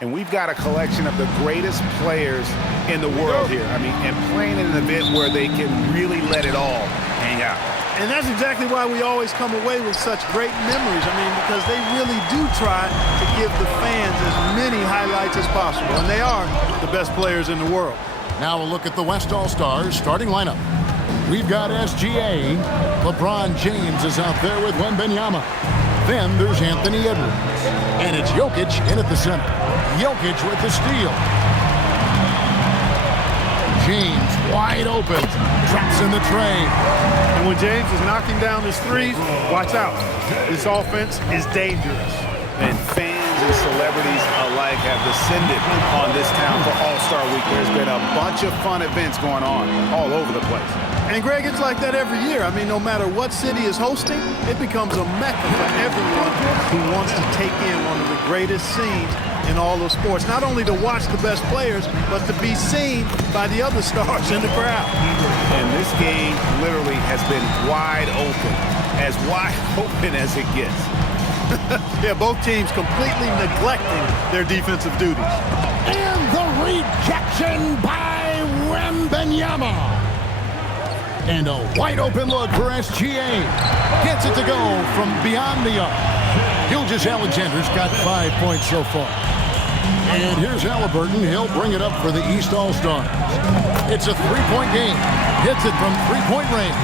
And we've got a collection of the greatest players in the world here. I mean, and playing in an event where they can really let it all hang out. And that's exactly why we always come away with such great memories. I mean, because they really do try to give the fans as many highlights as possible. And they are the best players in the world. Now a look at the West All-Stars starting lineup. We've got SGA. LeBron James is out there with Wembanyama. Then there's Anthony Edwards. And it's Jokic in at the center. Jokic with the steal. James wide open. Drops in the tray. And when James is knocking down his threes, watch out. This offense is dangerous. And fans and celebrities alike have descended on this town for All-Star Week. There's been a bunch of fun events going on all over the place. And, Greg, it's like that every year. I mean, no matter what city is hosting, it becomes a mecca for everyone who wants to take in one of the greatest scenes in all of sports. Not only to watch the best players, but to be seen by the other stars in the crowd. And this game literally has been wide open as it gets. Yeah, both teams completely neglecting their defensive duties. And the rejection by Wembanyama. And a wide open look for SGA. Gets it to go from beyond the arc. Gilgeous-Alexander's got 5 points so far. And here's Halliburton. He'll bring it up for the East All-Stars. It's a three-point game. Hits it from three-point range.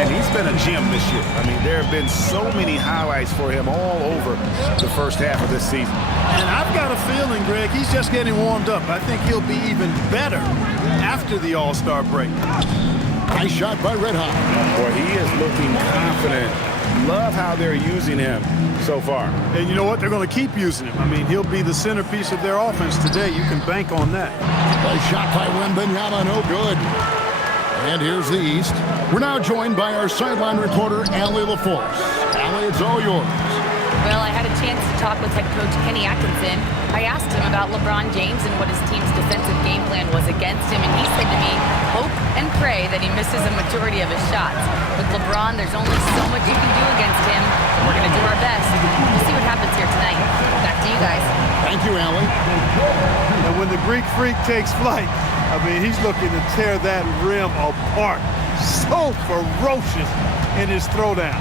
And he's been a gem this year. I mean, there have been so many highlights for him all over the first half of this season. And I've got a feeling, Greg, he's just getting warmed up. I think he'll be even better after the All-Star break. Nice shot by Red Hot. Boy, he is looking confident. Love how they're using him so far. And you know what? They're going to keep using him. I mean, he'll be the centerpiece of their offense today. You can bank on that. Nice shot by Wembanyama, no good. And here's the East. We're now joined by our sideline reporter, Allie LaForce. Allie, it's all yours. Well, I had a chance to talk with head coach Kenny Atkinson. I asked him about LeBron James and what his team's defensive game plan was against him, and he said to me, hope and pray that he misses a majority of his shots. With LeBron, there's only so much you can do against him. We're going to do our best. We'll see what happens here tonight. Back to you guys. Thank you, Allie. And when the Greek Freak takes flight, I mean, he's looking to tear that rim apart. So ferocious in his throwdowns.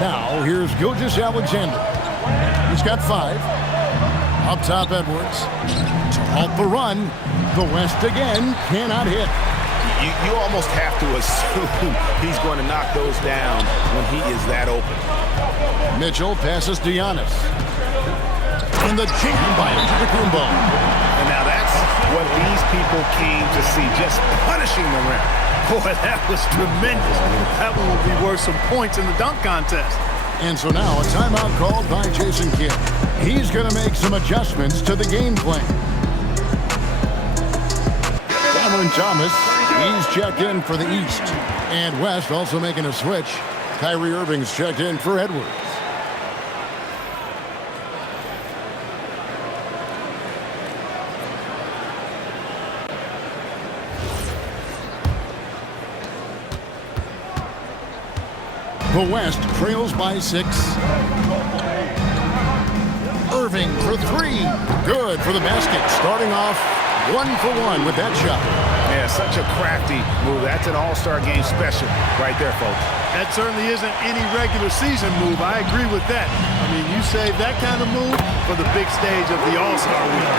Now, here's Gilgeous-Alexander. He's got 5. Up top, Edwards. To halt the run. The West again cannot hit. You almost have to assume he's going to knock those down when he is that open. Mitchell passes to Giannis. And the jam by Antetokounmpo. And now that's what these people came to see, just punishing the rim. Boy, that was tremendous. That one will be worth some points in the dunk contest. And so now a timeout called by Jason Kidd. He's going to make some adjustments to the game plan. Cameron Thomas, he's checked in for the East. And West also making a switch. Kyrie Irving's checked in for Edwards. The West trails by 6. Irving for 3. Good for the basket. Starting off 1 for 1 with that shot. Yeah, such a crafty move. That's an all-star game special right there, folks. That certainly isn't any regular season move. I agree with that. I mean, you save that kind of move for the big stage of the All-Star week.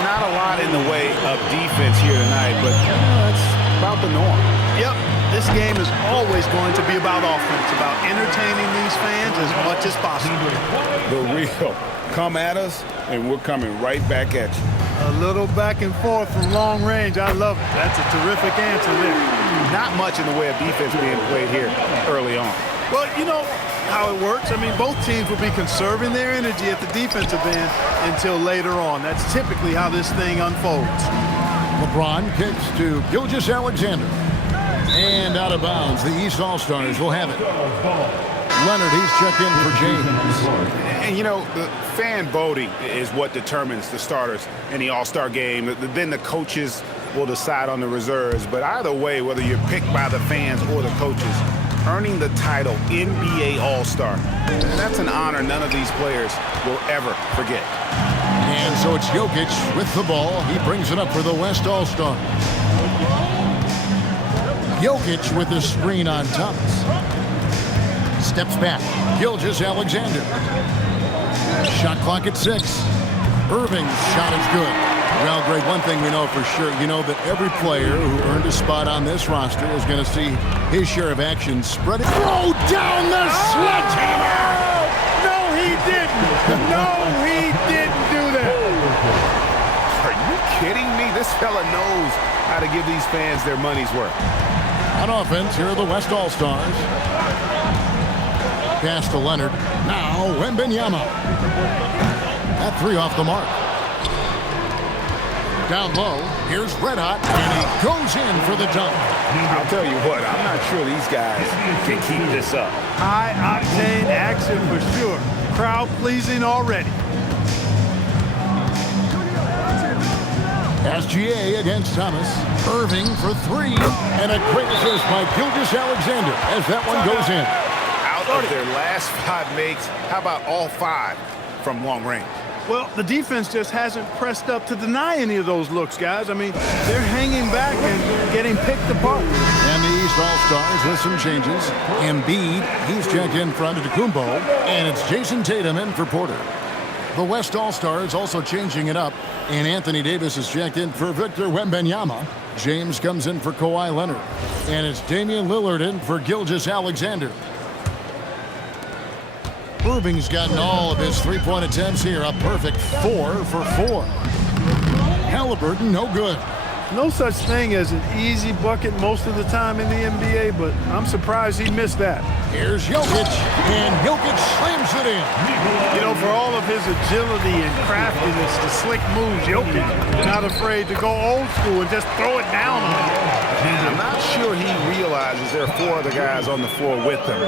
Not a lot in the way of defense here tonight, but it's about the norm. Yep. This game is always going to be about offense, about entertaining these fans as much as possible. The real. Come at us, and we're coming right back at you. A little back and forth from long range. I love it. That's a terrific answer there. Not much in the way of defense being played here early on. Well, you know how it works. I mean, both teams will be conserving their energy at the defensive end until later on. That's typically how this thing unfolds. LeBron kicks to Gilgeous-Alexander. And out of bounds, the East All-Stars will have it. Leonard, he's checked in for James. And, you know, the fan voting is what determines the starters in the All-Star game. Then the coaches will decide on the reserves. But either way, whether you're picked by the fans or the coaches, earning the title NBA All-Star. And that's an honor none of these players will ever forget. And so it's Jokic with the ball. He brings it up for the West All-Star. Jokic with the screen on Thomas. Steps back. Gilgeous-Alexander. Shot clock at 6. Irving's shot is good. Well, Greg, one thing we know for sure, you know that every player who earned a spot on this roster is going to see his share of action spread. Throw down the sledgehammer! No, he didn't. No, he didn't do that. Are you kidding me? This fella knows how to give these fans their money's worth. On offense, here are the West All-Stars. Pass to Leonard. Now, Wembanyama. That 3 off the mark. Down low, here's Red Hot, and he goes in for the dunk. I'll tell you what, I'm not sure these guys can keep this up. High-octane action for sure. Crowd pleasing already. SGA against Thomas. Irving for 3, and a great assist by Gilgeous-Alexander as that one goes in. Out of their last 5 makes, how about all 5 from long range? Well, the defense just hasn't pressed up to deny any of those looks, guys. I mean, they're hanging back and getting picked apart. And the East All-Stars with some changes. Embiid, he's checked in for Antetokounmpo, and it's Jason Tatum in for Porter. The West All-Stars also changing it up, and Anthony Davis is checked in for Victor Wembanyama. James comes in for Kawhi Leonard, and it's Damian Lillard in for Gilgeous-Alexander. Irving's gotten all of his three-point attempts here, a perfect 4 for 4. Halliburton, no good. No such thing as an easy bucket most of the time in the NBA, but I'm surprised he missed that. Here's Jokic, and Jokic slams it in. You know, for all of his agility and craftiness, the slick moves, Jokic not afraid to go old school and just throw it down on him. I'm not sure he realizes there are 4 other guys on the floor with him,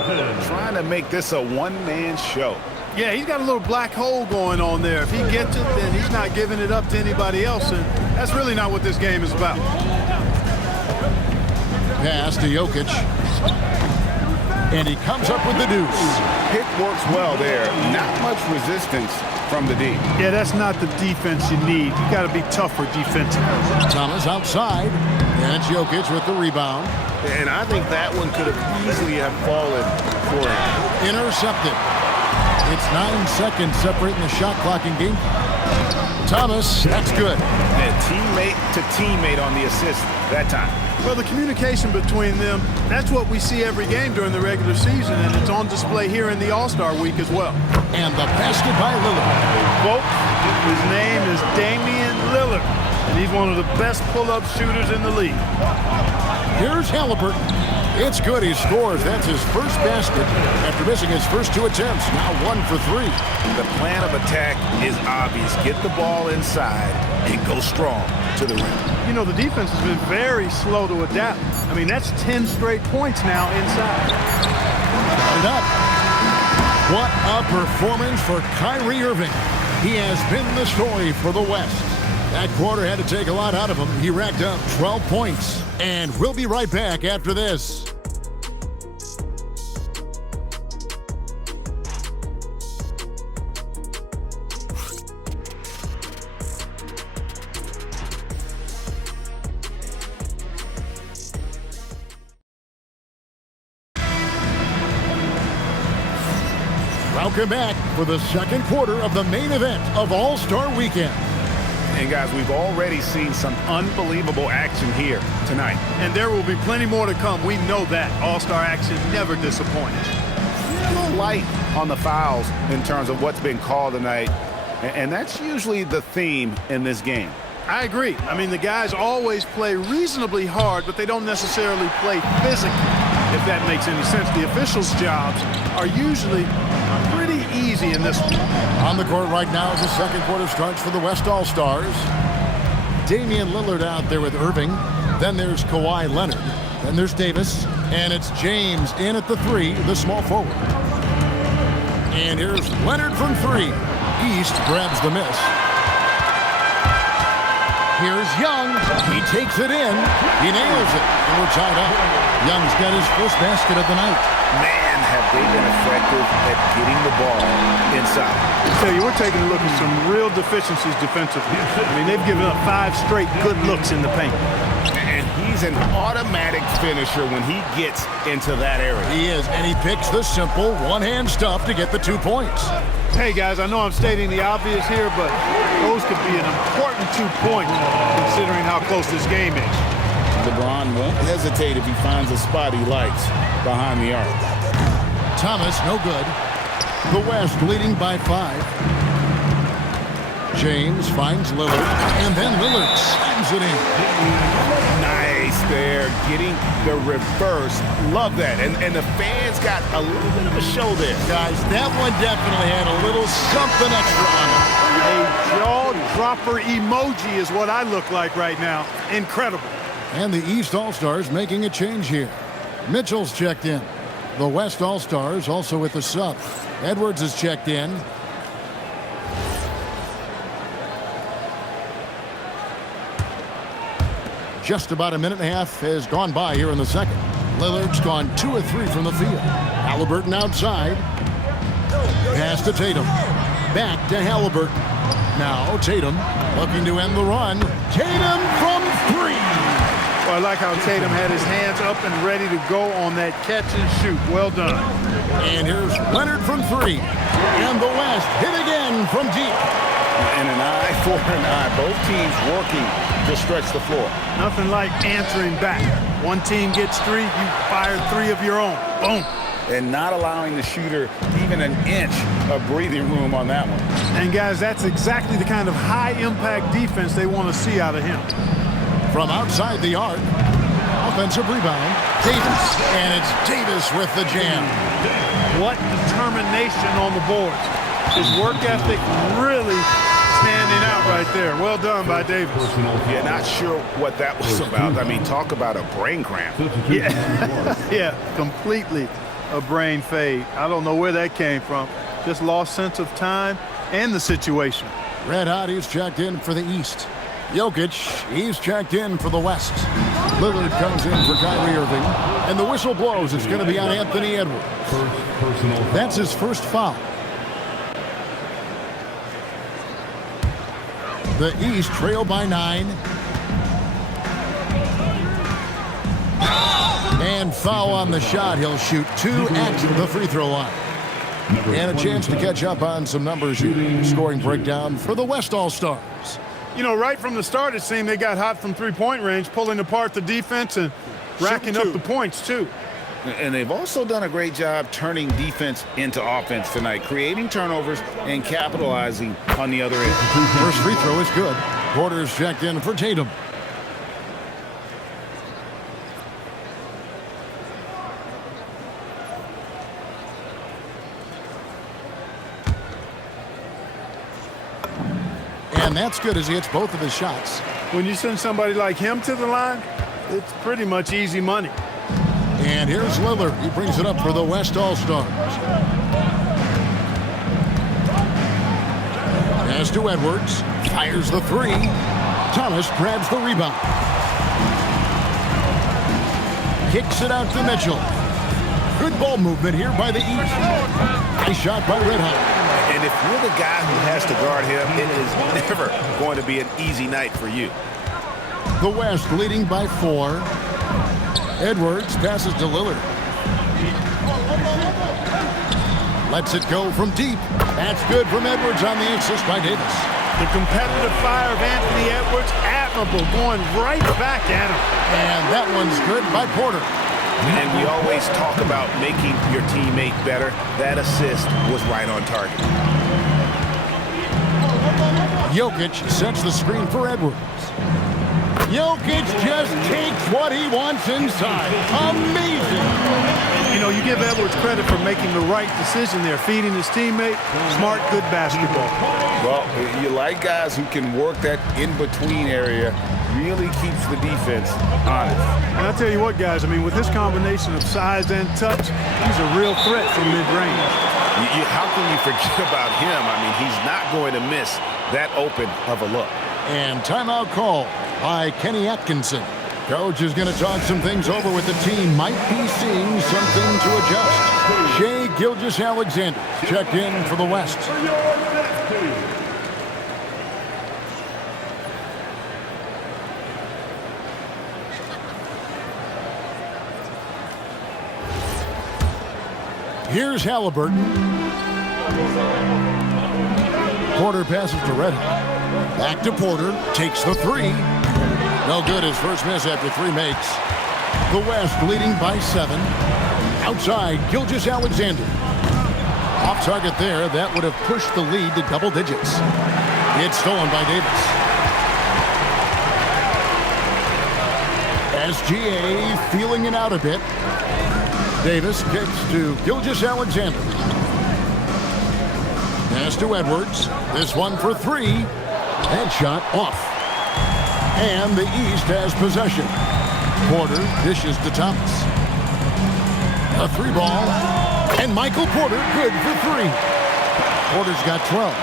trying to make this a one-man show. Yeah, he's got a little black hole going on there. If he gets it, then he's not giving it up to anybody else, and that's really not what this game is about. Pass to Jokic. And he comes up with the deuce. Pick works well there. Not much resistance from the D. Yeah, that's not the defense you need. You got to be tougher defensively. Thomas outside, and it's Jokic with the rebound. And I think that one could have easily have fallen for him. Intercepted. It's 9 seconds separating the shot clock and game. Thomas, that's good. And teammate to teammate on the assist that time. Well, the communication between them, that's what we see every game during the regular season, and it's on display here in the All-Star week as well. And the basket by Lillard. Folks, his name is Damian Lillard, and he's one of the best pull-up shooters in the league. Here's Halliburton. It's good. He scores. That's his first basket after missing his first 2 attempts. Now 1 for 3. The plan of attack is obvious. Get the ball inside and go strong to the rim. You know, the defense has been very slow to adapt. I mean, that's 10 straight points now inside. Got it up. What a performance for Kyrie Irving. He has been the story for the West. That quarter had to take a lot out of him. He racked up 12 points. And we'll be right back after this. Welcome back for the second quarter of the main event of All-Star Weekend. And guys, we've already seen some unbelievable action here tonight. And there will be plenty more to come. We know that. All-Star action never disappoints. A little light on the fouls in terms of what's been called tonight. And that's usually the theme in this game. I agree. I mean, the guys always play reasonably hard, but they don't necessarily play physically, if that makes any sense. The officials' jobs are usually pretty easy in this one. On the court right now as the second quarter starts for the West All-Stars. Damian Lillard out there with Irving. Then there's Kawhi Leonard. Then there's Davis. And it's James in at the 3, the small forward. And here's Leonard from 3. East grabs the miss. Here's Young. He takes it in. He nails it. And we're tied up. Young's got his first basket of the night. Man, have they been effective at getting the ball inside. I tell you, we're taking a look at some real deficiencies defensively. I mean, they've given up 5 straight good looks in the paint. And he's an automatic finisher when he gets into that area. He is, and he picks the simple one-hand stuff to get the 2 points. Hey, guys, I know I'm stating the obvious here, but those could be an important 2 points considering how close this game is. LeBron won't hesitate if he finds a spot he likes behind the arc. Thomas, no good. The West leading by 5. James finds Lillard, and then Lillard slams it in. Nice there, getting the reverse. Love that. And the fans got a little bit of a show there. Guys, that one definitely had a little something extra on it. A jaw-dropper emoji is what I look like right now. Incredible. And the East All-Stars making a change here. Mitchell's checked in. The West All-Stars also with the sub. Edwards is checked in. Just about a minute and a half has gone by here in the second. Lillard's gone 2 of 3 from the field. Halliburton outside. Pass to Tatum. Back to Halliburton. Now Tatum looking to end the run. Tatum from 3. Well, I like how Tatum had his hands up and ready to go on that catch and shoot. Well done. And here's Leonard from 3. And the West hit again from deep. And an eye for an eye. Both teams working to stretch the floor. Nothing like answering back. One team gets 3, you fire 3 of your own. Boom. And not allowing the shooter even an inch of breathing room on that one. And, guys, that's exactly the kind of high-impact defense they want to see out of him. From outside the arc, offensive rebound, Davis, and it's Davis with the jam. What determination on the boards. His work ethic really standing out right there. Well done by Davis. Yeah, not sure what that was about. I mean, talk about a brain cramp. Yeah, yeah, completely a brain fade. I don't know where that came from. Just lost sense of time and the situation. Red Hot, he's checked in for the East. Jokic, he's checked in for the West. Lillard comes in for Kyrie Irving. And the whistle blows. It's going to be on Anthony Edwards. That's his first foul. The East trail by 9. And foul on the shot. He'll shoot 2 at the free throw line. And a chance to catch up on some numbers here. Scoring breakdown for the West All-Stars. You know, right from the start, it seemed they got hot from three-point range, pulling apart the defense and racking up the points, too. And they've also done a great job turning defense into offense tonight, creating turnovers and capitalizing on the other end. First free throw is good. Porter's checked in for Tatum. And that's good as he hits both of his shots. When you send somebody like him to the line, it's pretty much easy money. And here's Lillard. He brings it up for the West All-Stars. Pass to Edwards. Fires the 3. Thomas grabs the rebound. Kicks it out to Mitchell. Good ball movement here by the East. Nice shot by Red Hot. And if you're the guy who has to guard him, it is never going to be an easy night for you. The West leading by 4. Edwards passes to Lillard. Lets it go from deep. That's good from Edwards on the assist by Davis. The competitive fire of Anthony Edwards, admirable, going right back at him. And that one's good by Porter. And we always talk about making your teammate better. That assist was right on target. Jokic sets the screen for Edwards. Jokic just takes what he wants inside. Amazing. You know, you give Edwards credit for making the right decision there, feeding his teammate. Smart, good basketball. Well, you like guys who can work that in-between area. Really keeps the defense honest. And I'll tell you what, guys, I mean, with this combination of size and touch, he's a real threat from mid-range. How can you forget about him? I mean, he's not going to miss that open of a look. And timeout call by Kenny Atkinson. Coach is going to talk some things over with the team. Might be seeing something to adjust. Shai Gilgeous-Alexander checked in for the West. Here's Halliburton. Porter passes to Reddick. Back to Porter. Takes the three. No good. His first miss after three makes. The West leading by 7. Outside, Gilgeous-Alexander. Off target there. That would have pushed the lead to double digits. It's stolen by Davis. SGA feeling it out a bit. Davis kicks to Gilgeous-Alexander. Pass to Edwards. This one for three. Headshot off. And the East has possession. Porter dishes to Thomas. A three ball. And Michael Porter good for three. Porter's got 12.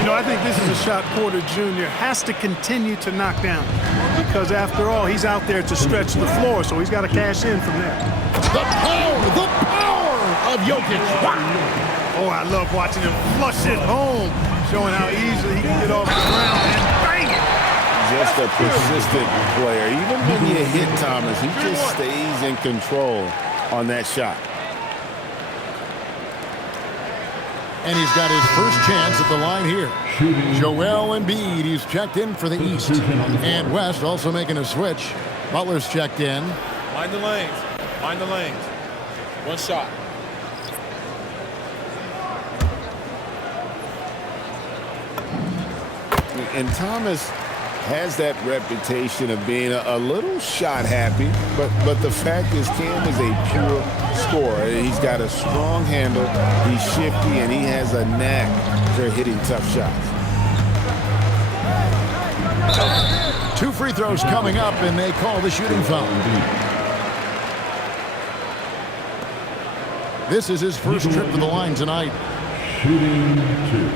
You know, I think this is a shot Porter Jr. has to continue to knock down. Because after all, he's out there to stretch the floor, so he's got to cash in from there. The power of Jokic. Wow. Oh, I love watching him flush it home, showing how easily he can get off the ground and bang it. Just a persistent player. Even when you hit Thomas, he just stays in control on that shot. And he's got his first chance at the line here. Joel Embiid, he's checked in for the East. And West also making a switch. Butler's checked in. Mind the lanes. Mind the lanes. One shot. And Thomas has that reputation of being a little shot happy, but the fact is Cam is a pure scorer. He's got a strong handle, he's shifty, and he has a knack for hitting tough shots. 2 free throws coming up, and they call the shooting foul. This is his first trip to the line tonight. Shooting 2.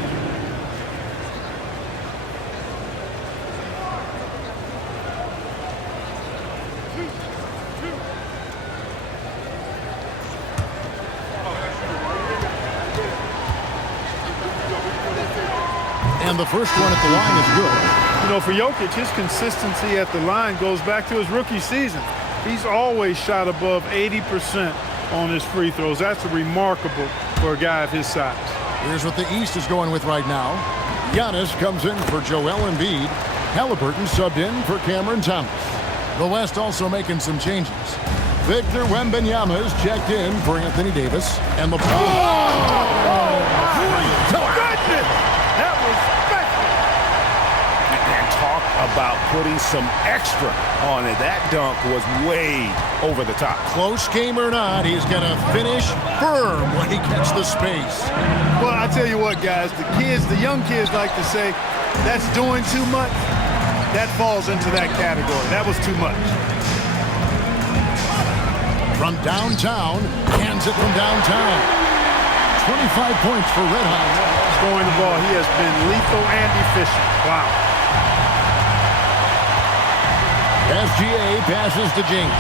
And the first one at the line is good. You know, for Jokic, his consistency at the line goes back to his rookie season. He's always shot above 80% on his free throws. That's remarkable for a guy of his size. Here's what the East is going with right now. Giannis comes in for Joel Embiid. Halliburton subbed in for Cameron Thomas. The West also making some changes. Victor Wembanyama is checked in for Anthony Davis. And the About putting some extra on it. That dunk was way over the top. Close game or not, he's going to finish firm when he gets the space. Well, I tell you what, guys, the young kids like to say, that's doing too much. That falls into that category. That was too much. From downtown, hands it from downtown. 25 points for Red Hot. Scoring the ball, he has been lethal and efficient. Wow. SGA passes to James.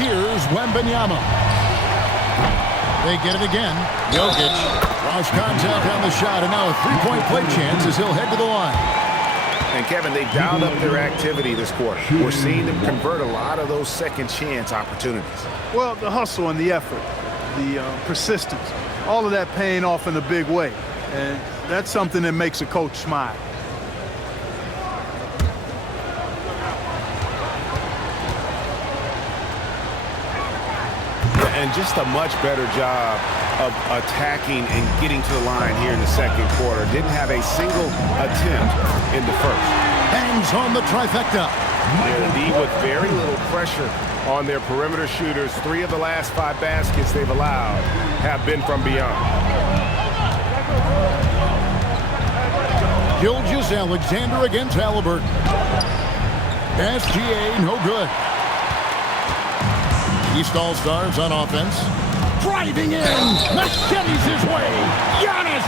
Here's Wembanyama. They get it again. Jokic lost contact on the shot, and now a three-point play chance as he'll head to the line. And Kevin, they've dialed up their activity this quarter. We're seeing them convert a lot of those second chance opportunities. Well, the hustle and the effort, the persistence, all of that paying off in a big way. And that's something that makes a coach smile. And just a much better job of attacking and getting to the line here in the second quarter. Didn't have a single attempt in the first. Hangs on the trifecta. They're indeed with very little pressure on their perimeter shooters. 3 of the last 5 baskets they've allowed have been from beyond. Gilgeous-Alexander against Halliburton. SGA no good. East All-Stars on offense. Driving in. Machetes his way. Giannis.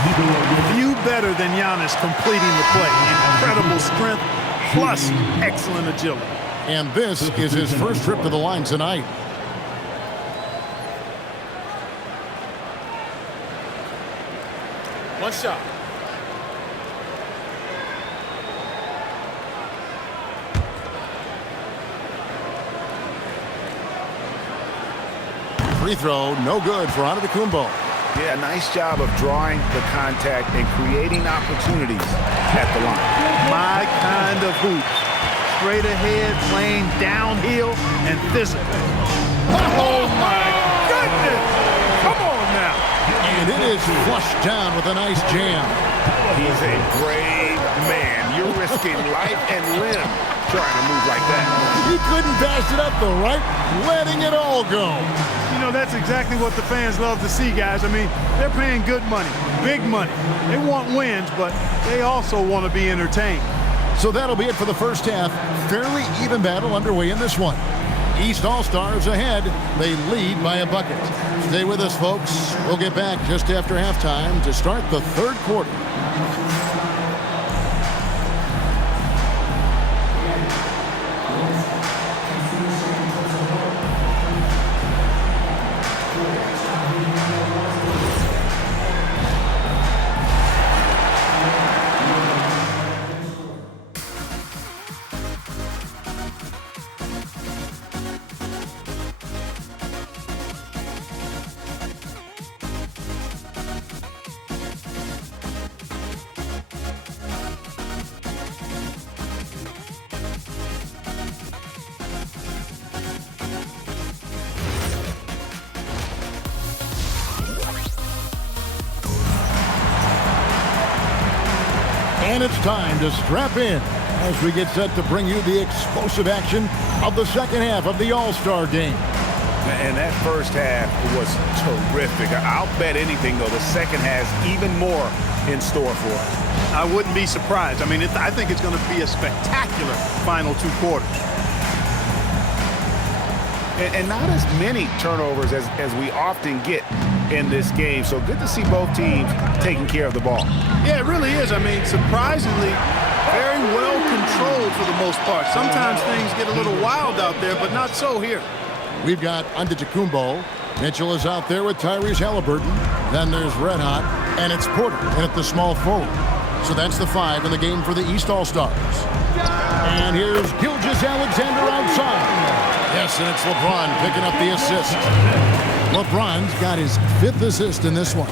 Few better than Giannis completing the play. Incredible strength, plus excellent agility. And this is his first trip to the line tonight. One shot. Free throw, no good for Antetokounmpo. Yeah, nice job of drawing the contact and creating opportunities at the line. My kind of hoop. Straight ahead, playing downhill, and physical. Oh, my goodness! Come on now. And it is flushed down with a nice jam. He's a brave man. You're risking life and limb trying to move like that. He couldn't pass it up the right, letting it all go. You know, that's exactly what the fans love to see, guys. I mean, they're paying good money, big money. They want wins, but they also want to be entertained. So that'll be it for the first half. Fairly even battle underway in this one. East All-Stars ahead. They lead by a bucket. Stay with us, folks. We'll get back just after halftime to start the third quarter. And it's time to strap in as we get set to bring you the explosive action of the second half of the All-Star game. And that first half was terrific. I'll bet anything, though, the second has even more in store for us. I wouldn't be surprised. I mean, I think it's going to be a spectacular final two quarters. And not as many turnovers as we often get in this game. So good to see both teams taking care of the ball. Yeah, it really is. I mean, surprisingly, very well controlled for the most part. Sometimes things get a little wild out there, but not so here. We've got Antetokounmpo. Mitchell is out there with Tyrese Halliburton. Then there's Red Hot, and it's Porter in at the small forward. So that's the five in the game for the East All-Stars. And here's Gilgeous-Alexander outside. Yes, and it's LeBron picking up the assist. LeBron's got his fifth assist in this one.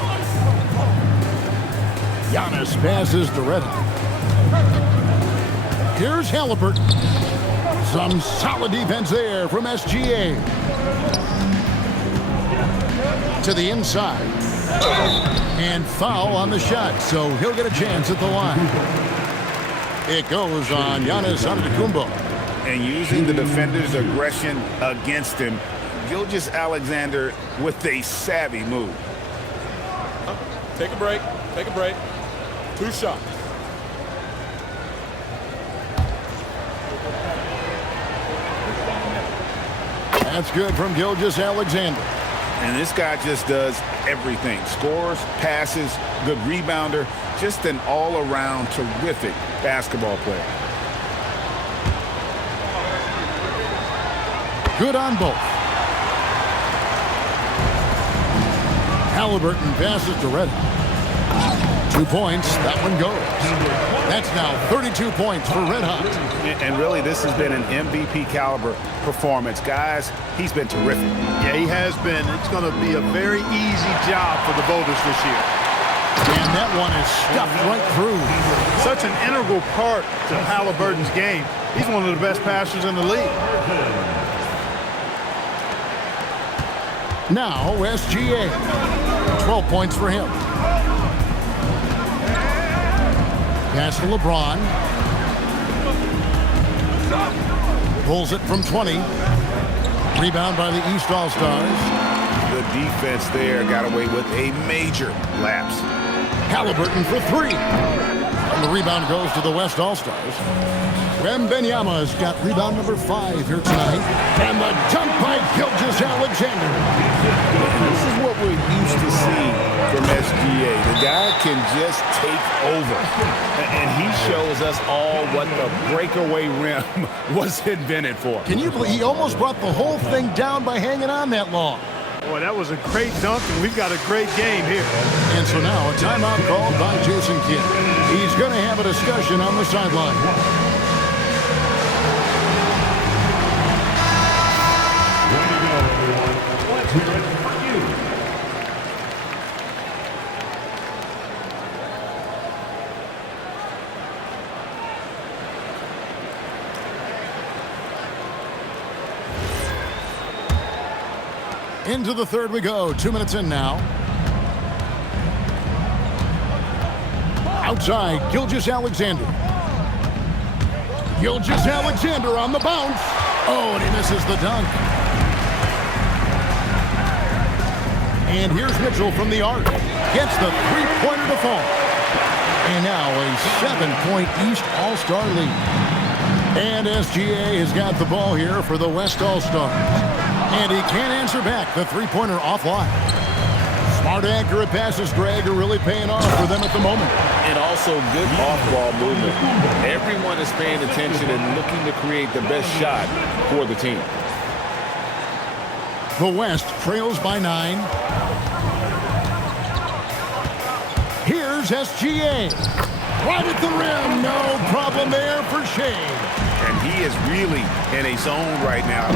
Giannis passes to Red Hot. Here's Halliburton. Some solid defense there from SGA. To the inside. And foul on the shot, so he'll get a chance at the line. It goes on Giannis Antetokounmpo. And using the defender's aggression against him, Gilgeous-Alexander with a savvy move. Take a break. Take a break. Two shots. That's good from Gilgeous-Alexander. And this guy just does everything. Scores, passes, good rebounder, just an all-around terrific basketball player. Good on both. Halliburton passes to Red Hot. 2 points. That one goes. That's now 32 points for Red Hot. And really, this has been an MVP caliber performance. Guys, he's been terrific. Yeah, he has been. It's going to be a very easy job for the voters this year. And that one is stuffed right through. Such an integral part to Halliburton's game. He's one of the best passers in the league. Now, SGA. 12 points for him. Pass to LeBron. Pulls it from 20. Rebound by the East All-Stars. The defense there got away with a major lapse. Halliburton for three. And the rebound goes to the West All-Stars. Wembanyama's got rebound number 5 here tonight. And the dunk by Gilgeous-Alexander. This is what we're used to seeing from SGA. The guy can just take over. And he shows us all what the breakaway rim was invented for. Can you believe he almost brought the whole thing down by hanging on that long? Boy, that was a great dunk, and we've got a great game here. And so now a timeout called by Jason Kidd. He's going to have a discussion on the sideline. Way to go, everyone. Let's hear it for you. Into the third we go. 2 minutes in now. Outside, Gilgeous-Alexander. Gilgeous-Alexander on the bounce. Oh, and he misses the dunk. And here's Mitchell from the arc. Gets the three-pointer to fall. And now a 7-point East All-Star lead. And SGA has got the ball here for the West All-Stars. And he can't answer back. The three-pointer offline. Smart, accurate passes, Greg, are really paying off for them at the moment. And also good off-ball movement. Everyone is paying attention and looking to create the best shot for the team. The West trails by 9. Here's SGA. Right at the rim. No problem there for Shea. And he is really in a zone right now.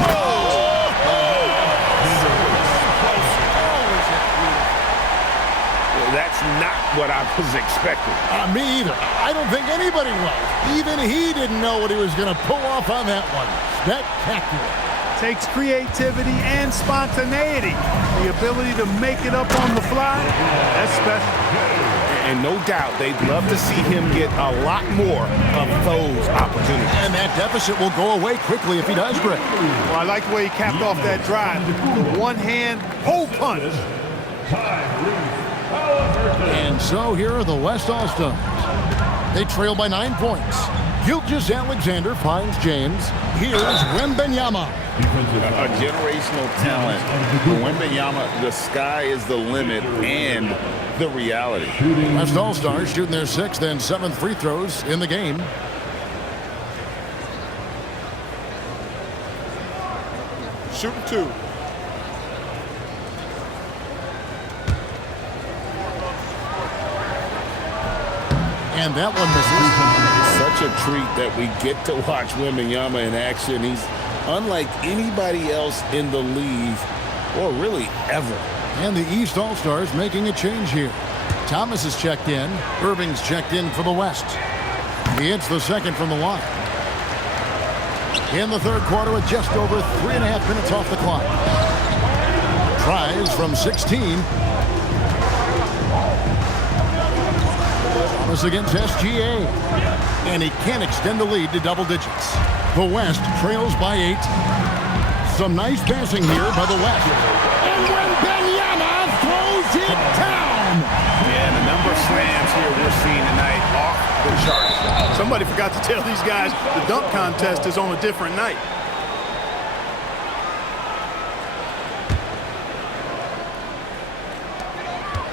That's not what I was expecting. Me either. I don't think anybody was. Even he didn't know what he was going to pull off on that one. Spectacular. Takes creativity and spontaneity. The ability to make it up on the fly, that's special. And no doubt they'd love to see him get a lot more of those opportunities. And that deficit will go away quickly if he does, Greg. Well, I like the way he capped off that drive. The one-hand hole punch. And so here are the West All-Stars. They trail by 9 points. Gilgeous-Alexander finds James. Here's Wembanyama. A generational talent. For Wembanyama, the sky is the limit and the reality. West All-Stars shooting their 6th and 7th free throws in the game. Shooting 2. And that one misses. Such a treat that we get to watch Wembanyama in action. He's unlike anybody else in the league, or really ever. And the East All-Stars making a change here. Thomas is checked in. Irving's checked in for the West. He hits the second from the line. In the third quarter with just over 3.5 minutes off the clock. Tries from 16. Thomas against SGA. And he can't extend the lead to double digits. The West trails by 8. Some nice passing here by the West. And Wembanyama throws it down. Yeah, the number of slams here we're seeing tonight off the charts. Somebody forgot to tell these guys the dunk contest is on a different night.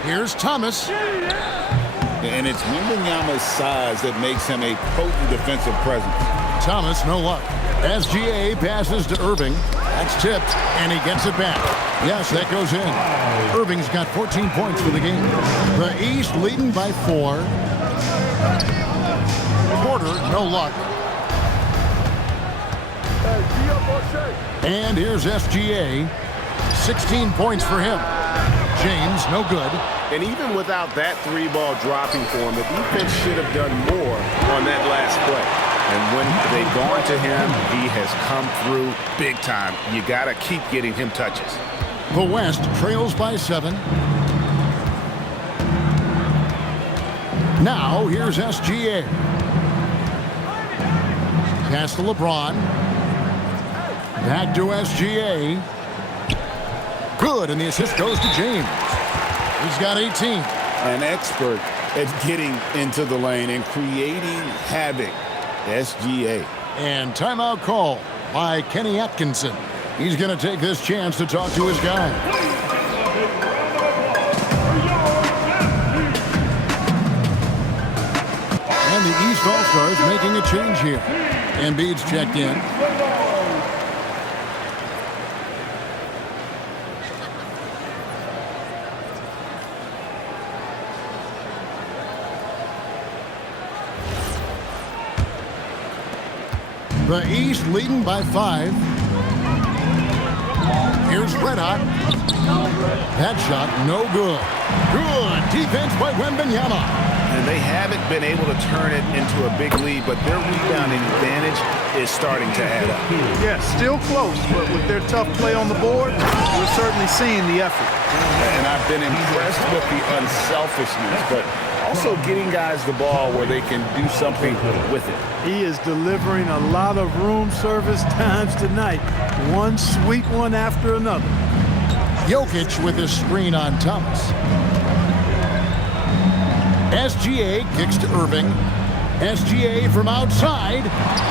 Here's Thomas. And it's Wembanyama's size that makes him a potent defensive presence. Thomas, no luck. SGA passes to Irving. That's tipped, and he gets it back. Yes, that goes in. Irving's got 14 points for the game. The East leading by 4. Porter, no luck. And here's SGA. 16 points for him. James, no good. And even without that 3-ball dropping for him, the defense should have done more on that last play. And when they've gone to him, he has come through big time. You got to keep getting him touches. The West trails by 7. Now, here's SGA. Pass to LeBron. Back to SGA. Good, and the assist goes to James. He's got 18. An expert at getting into the lane and creating havoc. SGA. And timeout call by Kenny Atkinson. He's going to take this chance to talk to his guy. And the East All-Stars making a change here. Embiid's checked in. The East leading by 5. Here's Red Hot. That shot, no good. Good defense by Wembanyama. And they haven't been able to turn it into a big lead, but their rebounding advantage is starting to add up. Yeah, still close, but with their tough play on the board, we're certainly seeing the effort. And I've been impressed with the unselfishness, but also getting guys the ball where they can do something with it. He is delivering a lot of room service times tonight. One sweet one after another. Jokic with his screen on Thomas. SGA kicks to Irving. SGA from outside.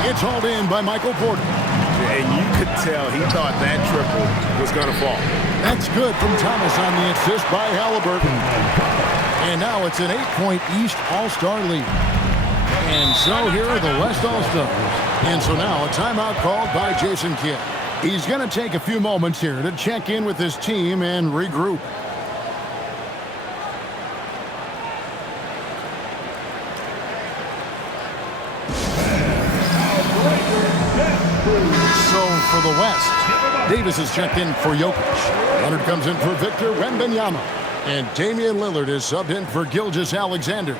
It's hauled in by Michael Porter. And you could tell he thought that triple was going to fall. That's good from Thomas on the assist by Halliburton. And now it's an 8-point East All-Star lead. And so here are the West All-Stars. And so now a timeout called by Jason Kidd. He's going to take a few moments here to check in with his team and regroup. So for the West, Davis is checked in for Jokic. Leonard comes in for Victor Wembanyama. And Damian Lillard is subbed in for Gilgeous-Alexander.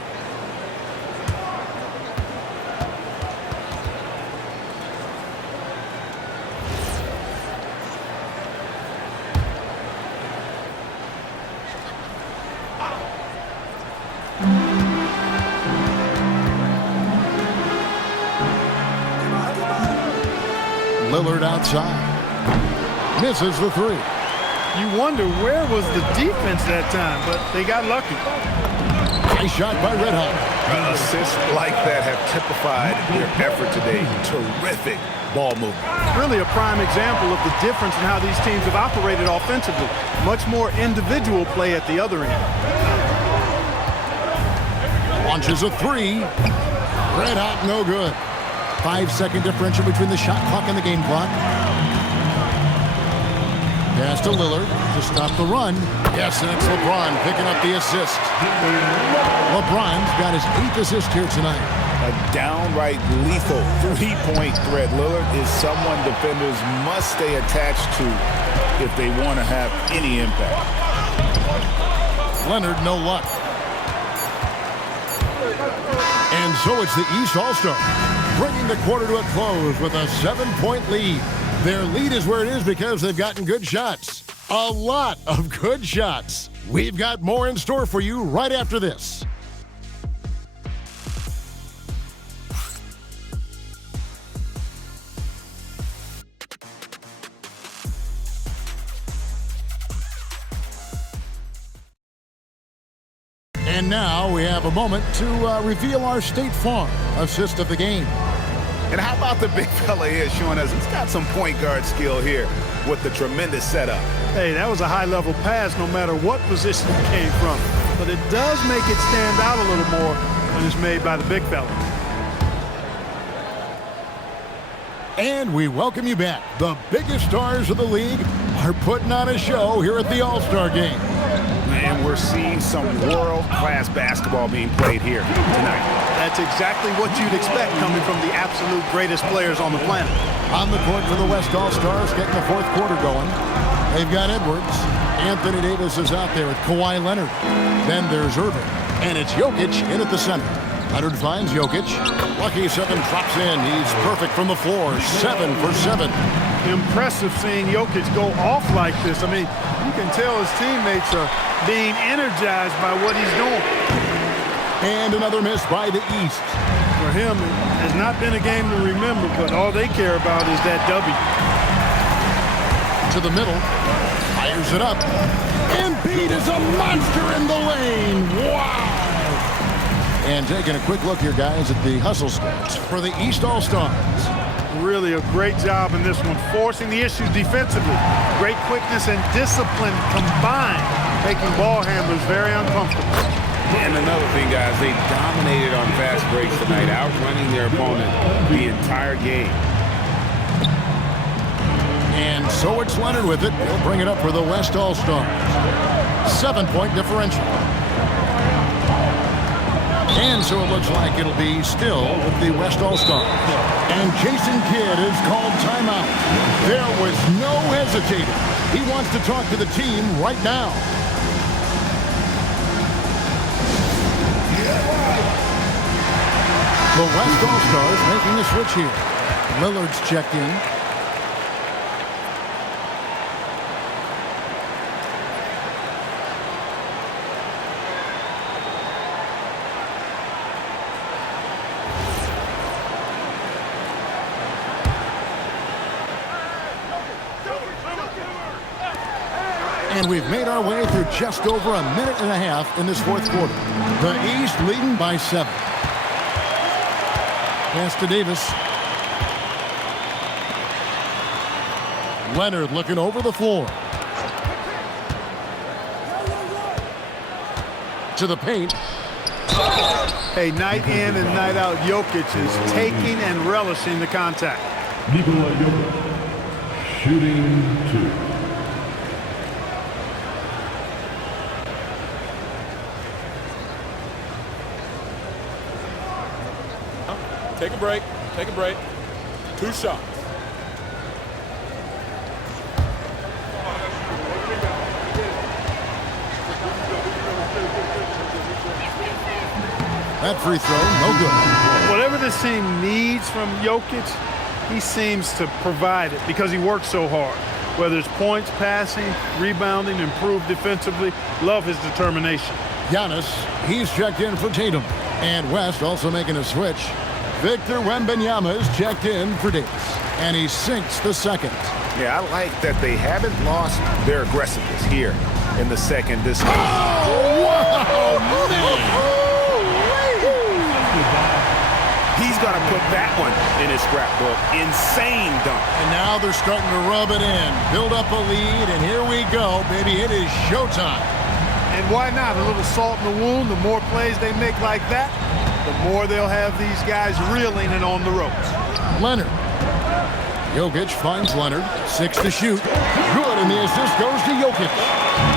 Lillard outside. Misses the 3. You wonder where was the defense that time, but they got lucky. Nice shot by Red Hot. Assists like that have typified their effort today. Terrific ball movement. Really a prime example of the difference in how these teams have operated offensively. Much more individual play at the other end. Launches a 3. Red Hot, no good. 5-second differential between the shot clock and the game clock. Pass to Lillard to stop the run. Yes, and it's LeBron picking up the assist. LeBron's got his 8th assist here tonight. A downright lethal three-point threat. Lillard is someone defenders must stay attached to if they want to have any impact. Leonard, no luck. And so it's the East All-Star, bringing the quarter to a close with a 7-point lead. Their lead is where it is because they've gotten good shots. A lot of good shots. We've got more in store for you right after this. And now we have a moment to reveal our State Farm assist of the game. And how about the big fella here showing us he's got some point guard skill here with the tremendous setup. Hey, that was a high-level pass no matter what position it came from. But it does make it stand out a little more when it's made by the big fella. And we welcome you back. The biggest stars of the league are putting on a show here at the All-Star Game. And we're seeing some world-class basketball being played here tonight. That's exactly what you'd expect coming from the absolute greatest players on the planet. On the court for the West All-Stars, getting the fourth quarter going. They've got Edwards. Anthony Davis is out there with Kawhi Leonard. Then there's Irving. And it's Jokic in at the center. Leonard finds Jokic. Lucky 7 drops in. He's perfect from the floor. 7 for 7. Impressive seeing Jokic go off like this. I mean, you can tell his teammates are being energized by what he's doing. And another miss by the East. For him, it has not been a game to remember, but all they care about is that W. To the middle. Fires it up. Embiid is a monster in the lane. Wow. And taking a quick look here, guys, at the hustle stats for the East All-Stars. Really a great job in this one, forcing the issues defensively. Great quickness and discipline combined, making ball handlers very uncomfortable. And another thing, guys, they dominated on fast breaks tonight, outrunning their opponent the entire game. And so it's Leonard with it. He'll bring it up for the West All-Stars. 7-point differential. And so it looks like it'll be still with the West All-Stars. And Jason Kidd is called timeout. There was no hesitating. He wants to talk to the team right now. The West All-Stars making the switch here. Lillard's checked in. And we've made our way through just over a minute and a half in this fourth quarter. The East leading by 7. Pass to Davis. Leonard looking over the floor. To the paint. Hey, night in and night out, Jokic is taking and relishing the contact. Nikola Jokic, shooting 2. Take a break. Take a break. 2 shots. That free throw, no good. Whatever this team needs from Jokic, he seems to provide it because he works so hard. Whether it's points, passing, rebounding, improved defensively, love his determination. Giannis, he's checked in for Tatum. And West also making a switch. Victor Wembanyama is checked in for Davis. And he sinks the second. Yeah, I like that they haven't lost their aggressiveness here in the second. This game. Oh, wow, man. He's got to put that one in his scrapbook. Insane dunk. And now they're starting to rub it in. Build up a lead, and here we go, baby. It is showtime. And why not? A little salt in the wound. The more plays they make like that, the more they'll have these guys reeling and on the ropes. Leonard. Jokic finds Leonard. 6 to shoot. Good, and the assist goes to Jokic.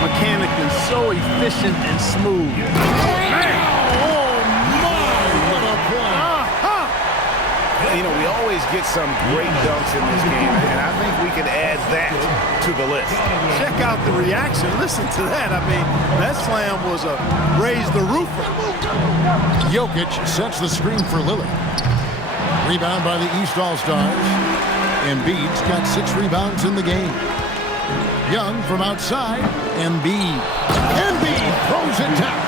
Mechanically so efficient and smooth. Man! Oh, my! What a play. You know, we always get some great dunks in this game, and I think we can add that to the list. Check out the reaction. Listen to that. I mean, that slam was a raise the roofer. Jokic sets the screen for Lillard. Rebound by the East All-Stars. Embiid's got 6 rebounds in the game. Young from outside. Embiid throws it down.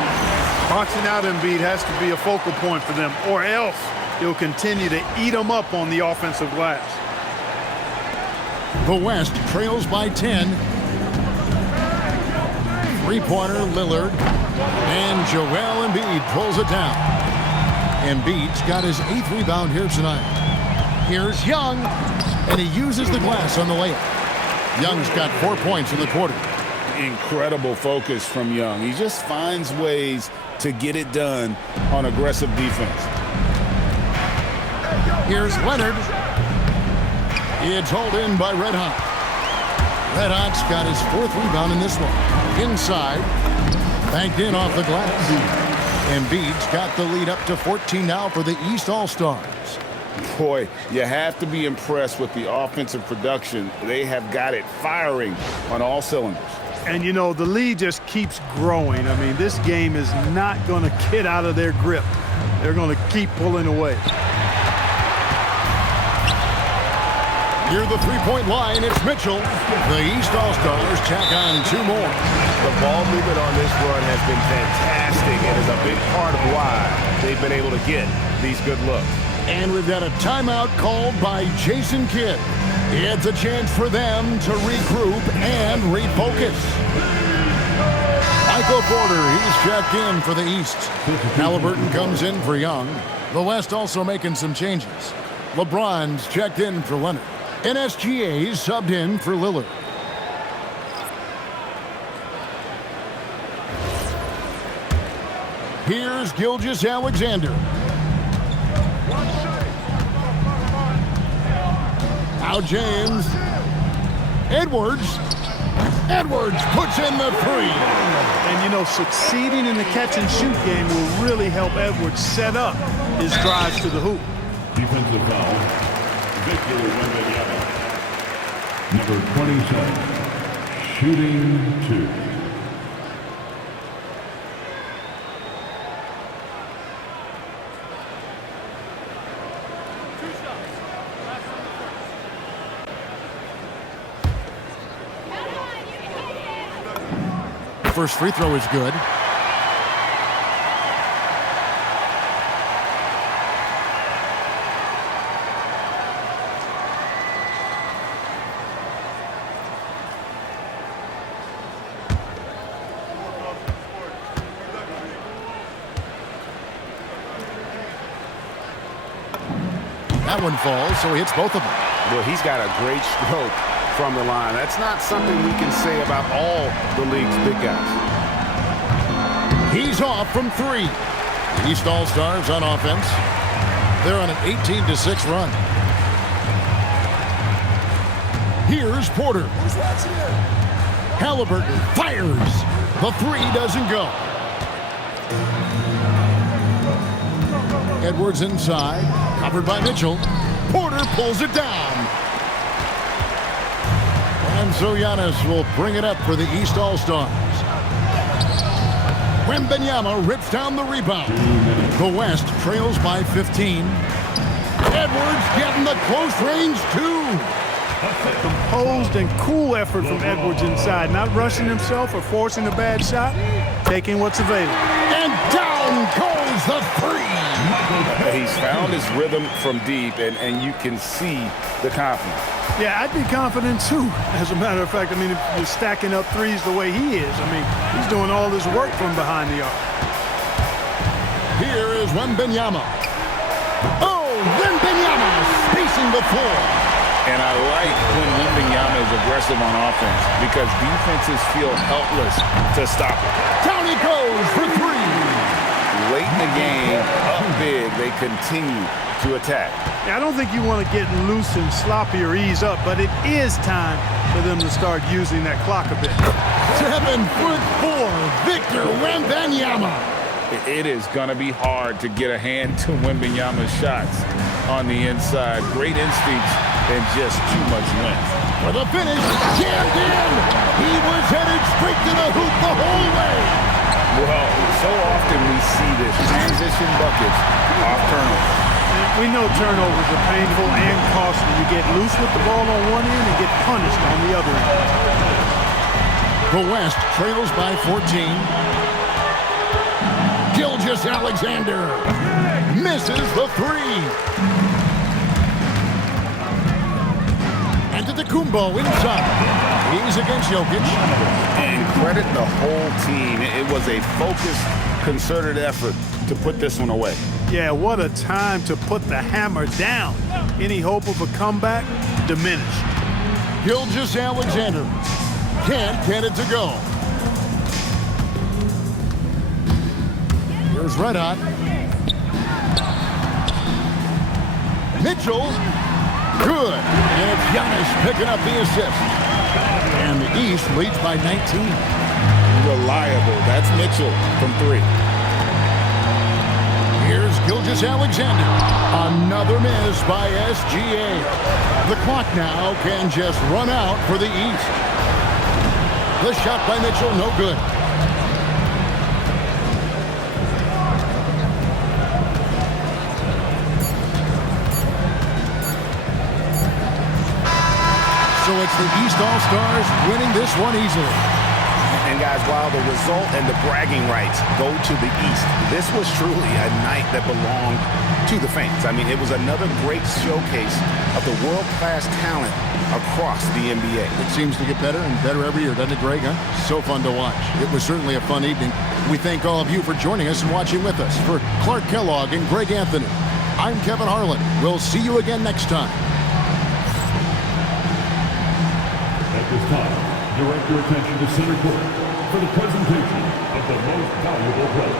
Boxing out Embiid has to be a focal point for them, or else he'll continue to eat them up on the offensive glass. The West trails by 10. Three-pointer Lillard. And Joel Embiid pulls it down. Embiid's got his 8th rebound here tonight. Here's Young, and he uses the glass on the layup. Young's got 4 points in the quarter. Incredible focus from Young. He just finds ways to get it done on aggressive defense. Here's Leonard. It's hauled in by Red Hot. Red Hot's got his 4th rebound in this one. Inside. Banked in off the glass. Embiid's got the lead up to 14 now for the East All-Stars. Boy, you have to be impressed with the offensive production. They have got it firing on all cylinders. And, you know, the lead just keeps growing. I mean, this game is not going to get out of their grip. They're going to keep pulling away. Near the three-point line, it's Mitchell. The East All-Stars tack on 2 more. The ball movement on this run has been fantastic and is a big part of why they've been able to get these good looks. And we've got a timeout called by Jason Kidd. It's a chance for them to regroup and refocus. Michael Porter, he's checked in for the East. Halliburton comes in for Young. The West also making some changes. LeBron's checked in for Leonard. NSGA's subbed in for Lillard. Here's Gilgeous-Alexander. Now James. Edwards. Edwards puts in the three. And, you know, succeeding in the catch-and-shoot game will really help Edwards set up his drives to the hoop. Defensive foul. Victor Wembanyama. Number 27. Shooting 2. First free throw is good. That one falls, so he hits both of them. Well, he's got a great stroke from the line. That's not something we can say about all the league's big guys. He's off from three. The East All-Stars on offense. They're on an 18-6 run. Here's Porter. Halliburton fires. The three doesn't go. Edwards inside. Covered by Mitchell. Porter pulls it down. And so Giannis will bring it up for the East All-Stars. Wembanyama rips down the rebound. The West trails by 15. Edwards getting the close range two. Composed and cool effort from Edwards inside. Not rushing himself or forcing a bad shot. Taking what's available. And down goes the three. He's found his rhythm from deep, and you can see the confidence. Yeah, I'd be confident too. As a matter of fact, I mean, if you're stacking up threes the way he is, I mean, he's doing all this work from behind the arc. Here is Wembanyama. Oh, Wembanyama spacing the floor. And I like when Wembanyama is aggressive on offense because defenses feel helpless to stop it. Down he goes for three. Late in the game, up big, they continue to attack. Yeah, I don't think you want to get loose and sloppy or ease up, but it is time for them to start using that clock a bit. 7'4", Victor Wembanyama. It is going to be hard to get a hand to Wembanyama's shots on the inside. Great instincts and just too much length. For the finish, jammed in. He was headed straight to the hoop the whole way. Well, so often we see this transition buckets off turnovers. We know turnovers are painful and costly. You get loose with the ball on one end and get punished on the other end. The West trails by 14. Gilgeous-Alexander misses the three. And Antetokounmpo inside. He's against Jokic. And credit the whole team. It was a focused, concerted effort to put this one away. Yeah, what a time to put the hammer down. Any hope of a comeback diminished. Gilgeous-Alexander can't get it to go. Here's Red Hot. Mitchell. Good. And it's Giannis picking up the assist. And the East leads by 19. Reliable. That's Mitchell from three. Here's Gilgeous-Alexander. Another miss by SGA. The clock now can just run out for the East. The shot by Mitchell, no good. So it's the East All-Stars winning this one easily. And guys, while the result and the bragging rights go to the East, this was truly a night that belonged to the fans. I mean, it was another great showcase of the world-class talent across the NBA. It seems to get better and better every year, doesn't it, Greg? Huh? So fun to watch. It was certainly a fun evening. We thank all of you for joining us and watching with us. For Clark Kellogg and Greg Anthony, I'm Kevin Harlan. We'll see you again next time. At this time, direct your attention to center court for the presentation of the most valuable player.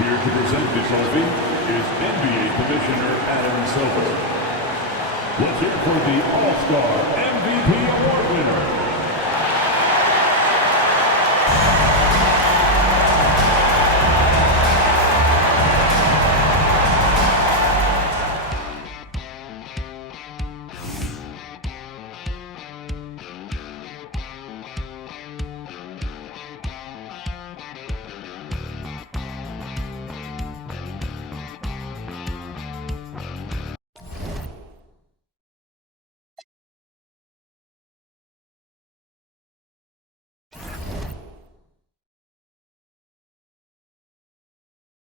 Here to present the trophy is NBA Commissioner Adam Silver. Let's hear for the All-Star MVP Award winner,